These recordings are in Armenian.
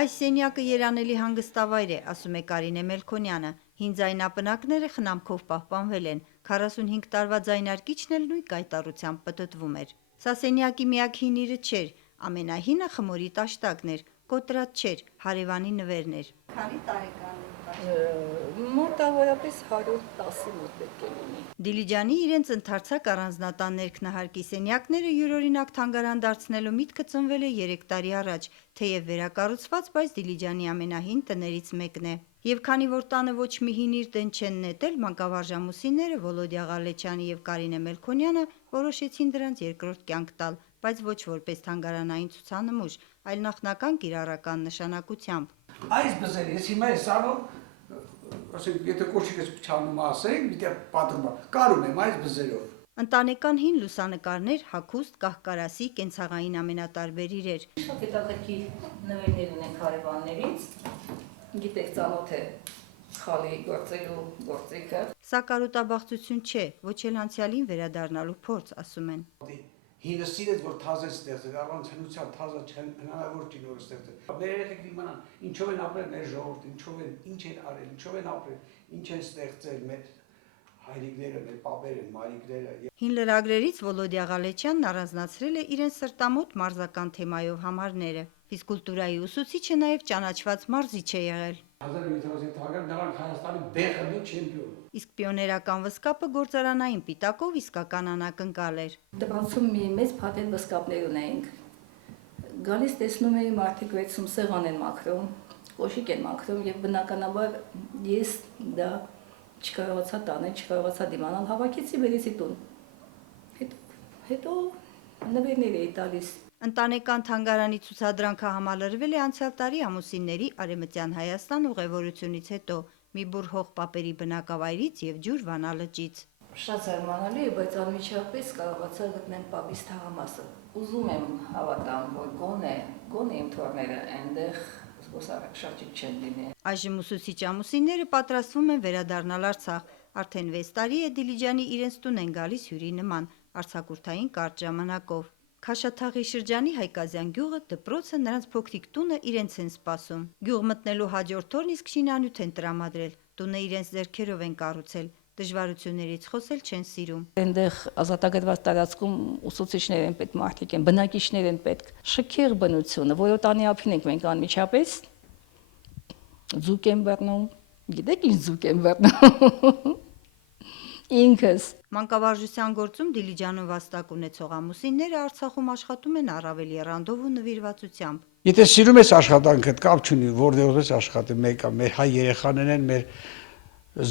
Այս սենյակը երանելի հանգստավայր է, ասում է Կարինե Մելքոնյանը։ Հին ձայնապնակները խնամքով պահպանվել են, 45 տարվա ձայնարկիչն էլ նույն կայտառությամբ պտտվում էր։ Սա սենյակի միակ հինիրը չէր, ամենահինը խմորի տաշտակն էր, կոտրած չէր, հարևանի նվերն էր։ Քանի տարեկան մոտավորապես 110 մոտ պետք է լինի։ Դիլիջանի իրենց ընդարձակ առանձնատան ներքնահարկի սենյակները յուրօրինակ թանգարան դարձնելու միտքը ծնվել է 3 տարի առաջ, թեև վերակառուցված, բայց Դիլիջանի ամենահին տներից մեկն է։ Եվ քանի որ տանը ոչ մի հինիր տեն չեն նետել, մանկավարժամուսինները Վոլոդիա Ղալեչյանը եւ Կարինե Մելքոնյանը որոշեցին դրանց երկրորդ կյանք տալ, բայց ոչ որպես թանգարանային ցուցանմուշ, այլ նախնական կիրառական նշանակությամբ։ Այս բզերը, ես հիմա այս անում, ասենք, եթե կոչիկս փչանում ասենք, միտեղ պատրում կարում եմ այս բզերով։ Ընտանեկան հին լուսանկարներ, հագուստ, կահկարասի, կենցաղային ամենատարբեր իրեր։ Շատ հետաքրքիր նվերներ ունենք հարևաններից, գիտեք ծանոթ է խալի գործելու գործիքը։ Սա կարոտաբախծություն չէ, ոչ էլ անցյալին վերադառնալու փորձ, ասում են։ Հինը սիրեց, որ թազեն ստեղծել, առանց հնության թազը հնարավոր չի նոր ստեղծել։ Մեր երեխեք իմանան ինչով են ապրել մեր ժողովուրդը, ինչով են, ինչ են արել, ինչով են ապրել, ինչ են ստեղծել մեր հայրիկները, մեր պապերը, մայրիկները։ Հին լրագրերից Վոլոդիա Ղալեչյանն առանձնացրել է իրեն սրտամոտ մարզական թեմայով համարները։ Ֆիզկուլտուրայի ուսուցիչը նաև ճանաչված մարզիչ է եղել։ 1900 թվականին նրանք Հայաստանի B-խմբի չեմպիոն։ Իսկ պիոներական վսկապը գործարանային պիտակով իսկական անակնկալ էր։ Տղացում մի մեծ փաթեթ վսկապներ ունեինք։ Գալիս տեսնում էի մարդիկ վեցում սեղան են մաքրում, կոշիկ են մաքրում եւ բնականաբար ես դա չկարողացա տանել, չկարողացա դիմանալ, հավաքեցի վերեցի տուն։ Հետո նվերներ էի տալիս։ Ընտանեկան թանգարանի ցուցադրանքը համալրվել է անցյալ տարի ամուսինների Արևմտյան Հայաստան ուղևորությունից հետո, մի բուռ հող պապերի բնակավայրից եւ ջուր Վանա լճից։ Շատ զարմանալի է, բայց անմիջապես կարողացա գտնել պապիս թաղամասը։ Ուզում եմ հավատամ, որ գոնե իմ թորները այնտեղ զբոսաշրջիկ չեն լինի։ Այժմ ուսուցիչ ամուսինները պատրաստվում են վերադառնալ Արցախ։ Արդեն 6 տարի է Դիլիջանի իրենց տուն են գալիս հյուրի նման, արձակուրդային կարճ ժամանակով։ Քաշաթաղի շրջանի Հայկազյան գյուղը, դպրոցը, նրանց փոքրիկ տունը իրենց են սպասում։ Գյուղ մտնելու հաջորդ օրն իսկ շինանյութ են տրամադրել, տունը իրենց ձեռքերով են կառուցել, դժվարություններից խոսել չեն սիրում։ Այնտեղ ազատագրված տարածքում ուսուցիչներ են պետք, մարդիկ են, բնակիչներ են պետք։ Շքեղ բնությունը, որոտանի ափին ենք մենք անմիջապես, ձուկ են բռնում, գիտեք ինչ ձուկ են բռնում։ Ինքս Մանկավարժության գործում Դիլիջանում վաստակ ունեցող ամուսինները Արցախում աշխատում են առավել եռանդով ու նվիրվածությամբ։ Եթե սիրում ես աշխատանքդ, կապ չունի, որտեղով ես աշխատում, մեկը մեր հայ երեխաներն են, մեր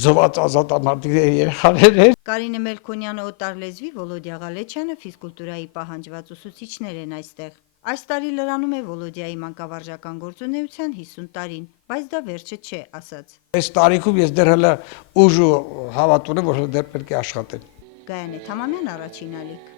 զոհված ազատամարտիկների երեխաներն են։ Կարինե Մելքոնյանը օտար լեզվի, Վոլոդիա Ղալեչյանը ֆիզկուլտուրայի պահանջված ուսուցիչներ են այստեղ։ Այս տարի լրանում է Վոլոդիայի մանկավարժական գործունեության 50 տարին, բայց դա վերջը չէ, ասաց։ Այս տարիքում ես դեռ հələ ուժ ու հավատ ունեմ, որ դեռ պետք է աշխատեմ։ Գայանե Թամամյան, Առաջին ալիք։